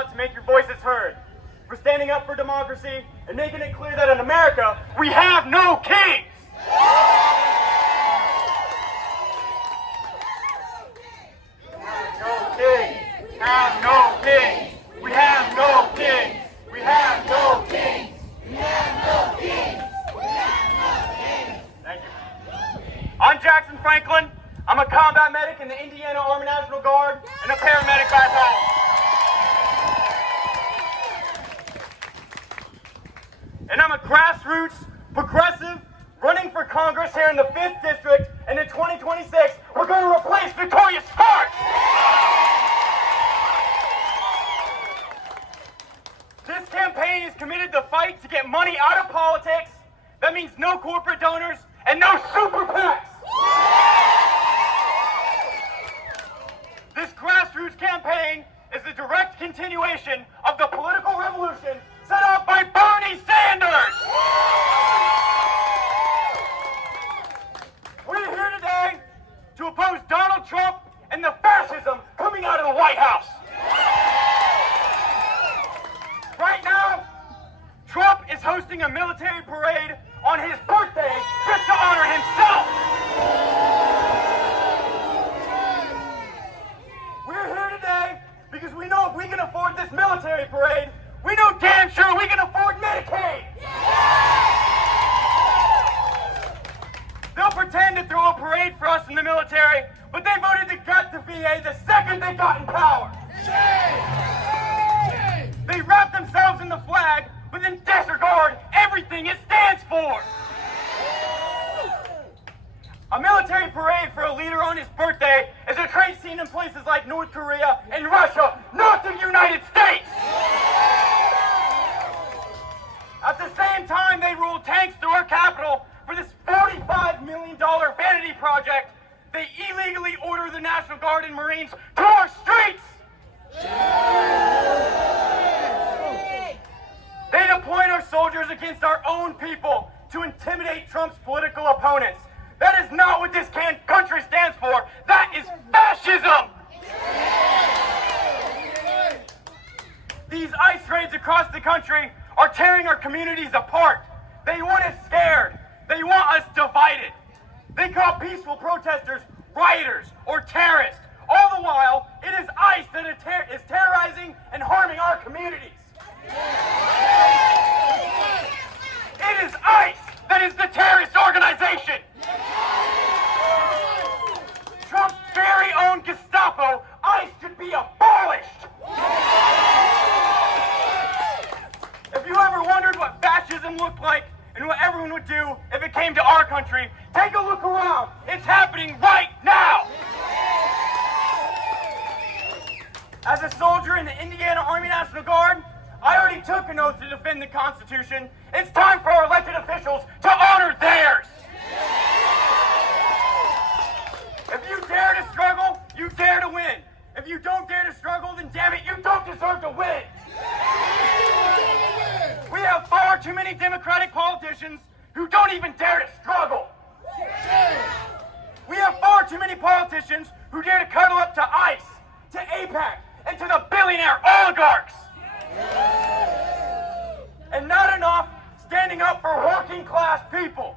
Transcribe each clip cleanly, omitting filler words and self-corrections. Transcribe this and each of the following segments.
out to make your voices heard, for standing up for democracy and making it clear that in America, we have no kings! No kings! Have no kings! We have no kings! We have no kings! We have no kings! We have no kings! Thank you. I'm Jackson Franklin. I'm a combat medic in the Indiana Army National Guard and a paramedic back home. And I'm a grassroots, progressive, running for Congress here in the 5th District, and in 2026, we're going to replace Victoria Sparks! This campaign is committed to fight to get money out of politics. That means no corporate donors and no super PACs! This grassroots campaign is a direct continuation of the political revolution set off by Bernie Sanders! We're here today to oppose Donald Trump and the fascism coming out of the White House. Right now, Trump is hosting a military parade on his birthday just to honor himself. We're here today because we know if we can afford this military parade, we know damn sure we can afford Medicaid. They'll pretend to throw a parade for us in the military, but they voted to gut the VA the second they got in power. They wrap themselves in the flag, but then disregard everything it stands for. A military parade for a leader on his birthday is a trait seen in places like North Korea and Russia, not the United States. At the same time they roll tanks through our capital for this $45 million vanity project, they illegally order the National Guard and Marines to our streets. They deploy our soldiers against our own people to intimidate Trump's political opponents. That is not what this country stands for. That is fascism! These ICE raids across the country are tearing our communities apart. They want us scared. They want us divided. They call peaceful protesters rioters or terrorists. All the while, it is ICE that is terrorizing and harming our communities. It is ICE that is the terrorist organization. Trump's very own Gestapo, ICE should be abolished. If you ever wondered what fascism looked like and what everyone would do if it came to our country, take a look around. It's happening right now. As a soldier in the Indiana Army National Guard, I already took an oath to defend the Constitution. It's time for our elected officials to honor theirs. If you dare to struggle, you dare to win. If you don't dare to struggle, then damn it, you don't deserve to win. We have far too many Democratic politicians who don't even dare to struggle. We have far too many politicians who dare to cuddle up to ICE, to AIPAC, and to the billionaire oligarchs. And not enough standing up for working class people.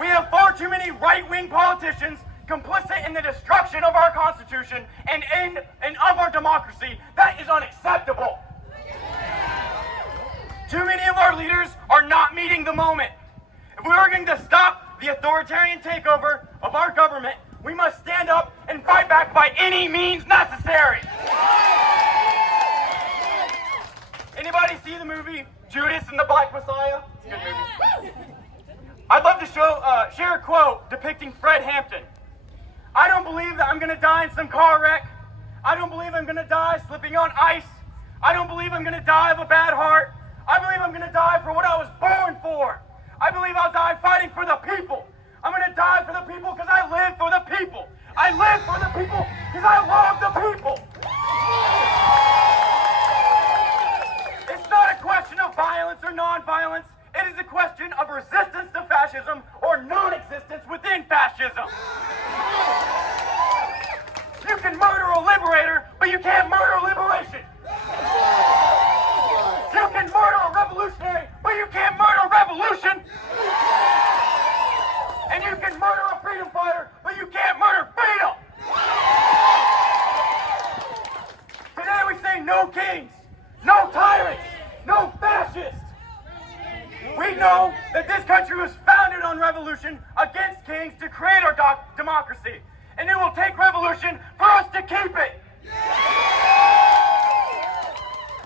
We have far too many right-wing politicians complicit in the destruction of our Constitution and of our democracy. That is unacceptable. Too many of our leaders are not meeting the moment. If we are going to stop the authoritarian takeover of our government, we must stand up and fight back by any means necessary. Anybody see the movie Judas and the Black Messiah? It's a good movie. I'd love to share a quote depicting Fred Hampton. I don't believe that I'm going to die in some car wreck. I don't believe I'm going to die slipping on ice. I don't believe I'm going to die of a bad heart. I believe I'm going to die for what I was born for. I believe I'll die fighting for the people. I'm going to die for the people because I live for the people. I live for the people because I love the people. It's not a question of violence or non-violence. It is a question of resistance to fascism or non-existence within fascism. You can murder a liberator, but you can't murder liberation. kings, no tyrants, no fascists. We know that this country was founded on revolution against kings to create our democracy, and it will take revolution for us to keep it.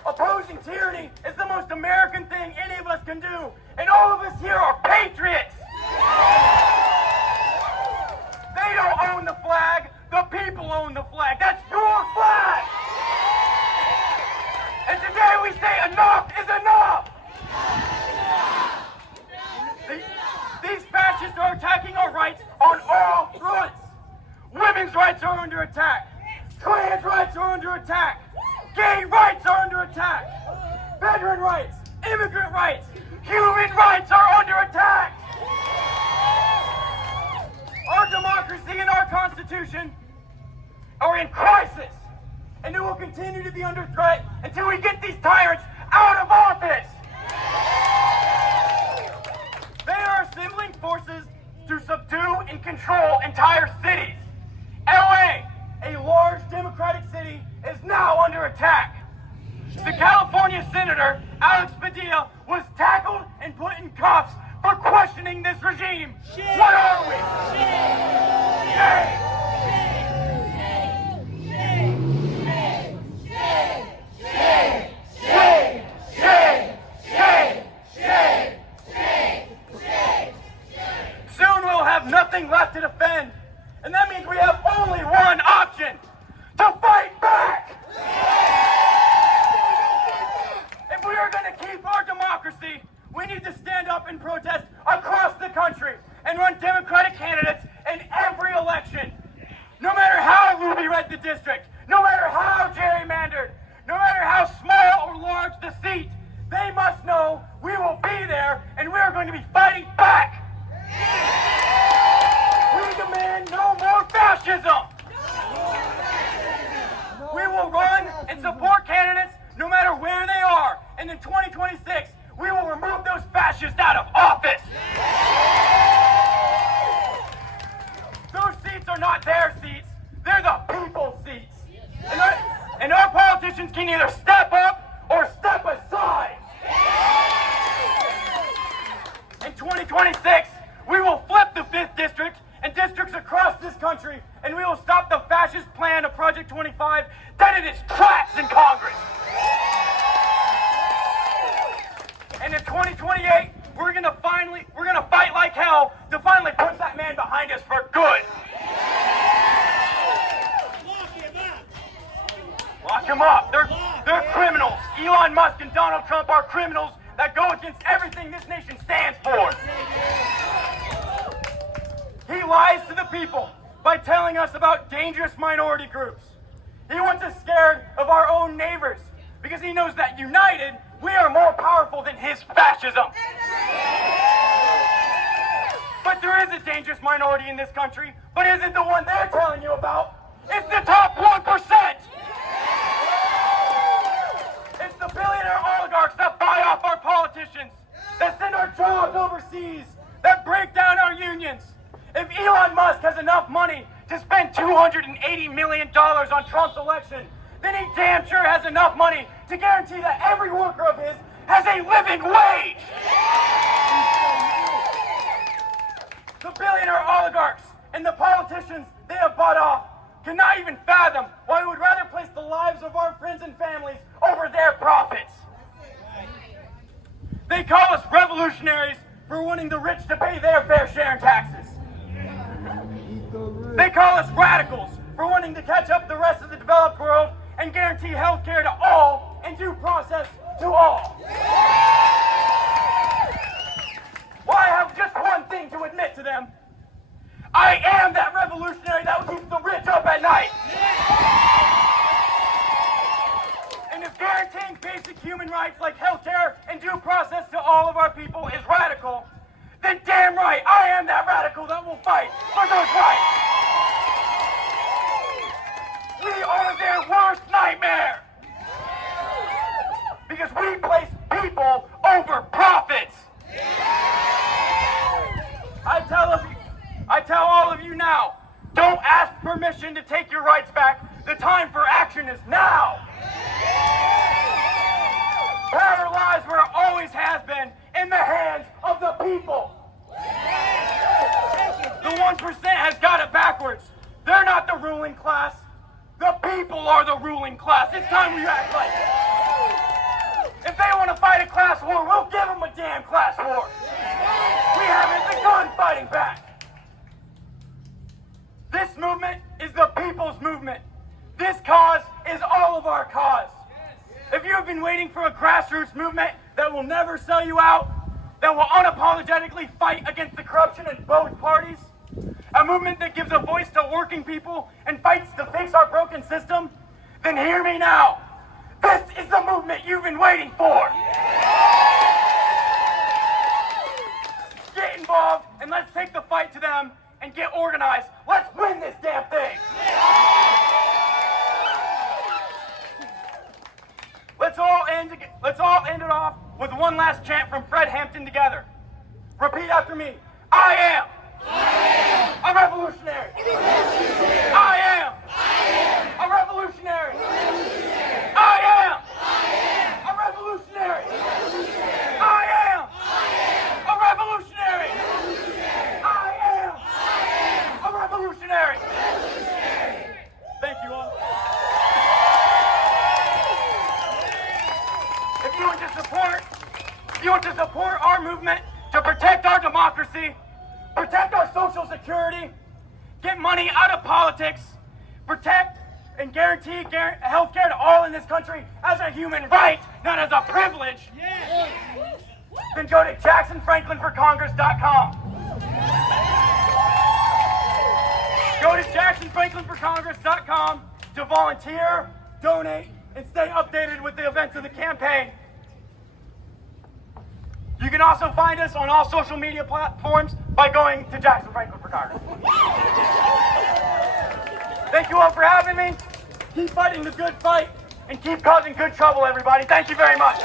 Opposing tyranny is the most American thing any of us can do, and all of us here are patriots. They don't own the flag, the people own the flag. That's your flag. And today we say enough is enough. These fascists are attacking our rights on all fronts. Women's rights are under attack. Trans rights are under attack. Gay rights are under attack. Veteran rights, immigrant rights, human rights are under attack. Our democracy and our Constitution are in crisis, and it will continue to be under threat until we get these tyrants out of office. They are assembling forces to subdue and control entire cities. LA, a large democratic city, is now under attack. The California Senator, Alex Padilla, was tackled and put in cuffs for questioning this regime. What are we? Soon we'll have nothing left to defend, and that means we have only one option: to fight back! If we are going to keep our democracy, we need to stand up and protest across the country and run Democratic candidates in every election. No matter how ruby red the district, no matter how gerrymandered, no matter how small or large the seat, they must know we will be there and we are going to be fighting back. We demand no more fascism. We will run and support candidates no matter where they are. And in 2026, we will remove those fascists out of office. Those seats are not their seats. They're the people's seats. And our politicians can either step up or step aside. In 2026, we will flip the 5th district and districts across this country, and we will stop the fascist plan of Project 25 dead in its tracks in Congress. And in 2028, we're gonna fight like hell to finally put that man behind us for good. Lock him up. They're criminals. Elon Musk and Donald Trump are criminals that go against everything this nation stands for. He lies to the people by telling us about dangerous minority groups. He wants us scared of our own neighbors because he knows that united, we are more powerful than his fascism. But there is a dangerous minority in this country, but isn't the one they're telling you about. It's the top 1%. It's the billionaire oligarchs that buy off our politicians, that send our jobs overseas, that break down our unions. If Elon Musk has enough money to spend $280 million on Trump's election, then he damn sure has enough money to guarantee that every worker of his has a living wage. The billionaire oligarchs and the politicians they have bought off cannot even fathom why we would rather place the lives of our friends and families over their profits. They call us revolutionaries for wanting the rich to pay their fair share in taxes. They call us radicals for wanting to catch up the rest of the developed world and guarantee health care to all and due process to all. Well, I have just one thing to admit to them. I am that revolutionary that keeps the rich up at night. And if guaranteeing basic human rights like health care and due process to all of our people is radical, then damn right I am that radical that will fight for those rights. We are their worst nightmare. Because we place people over profits. I tell all of you now, don't ask permission to take your rights back. The time for action is now. Power lies where it always has been, in the hands of the people. The 1% has got it backwards. They're not the ruling class. The people are the ruling class. It's time we act like it. If they want to fight a class war, we'll give them a damn class war. We haven't begun fighting back. This movement is the people's movement. This cause is all of our cause. If you have been waiting for a grassroots movement that will never sell you out, that will unapologetically fight against the corruption in both parties, a movement that gives a voice to working people and fights to fix our broken system, then hear me now. This is the movement you've been waiting for. Get involved and let's take the fight to them and get organized. Let's win this damn thing. Let's all end it off with one last chant from Fred Hampton together. Repeat after me. I am a revolutionary. I am a revolutionary. I am a revolutionary. I am a revolutionary. I am a revolutionary. Thank you all. If you want to support our movement to protect our democracy, protect our social security, get money out of politics, protect and guarantee health care to all in this country as a human right, not as a privilege, then go to JacksonFranklinForCongress.com. Go to JacksonFranklinForCongress.com to volunteer, donate, and stay updated with the events of the campaign. You can also find us on all social media platforms by going to Jackson Franklin for Congress. Thank you all for having me. Keep fighting the good fight and keep causing good trouble, everybody. Thank you very much.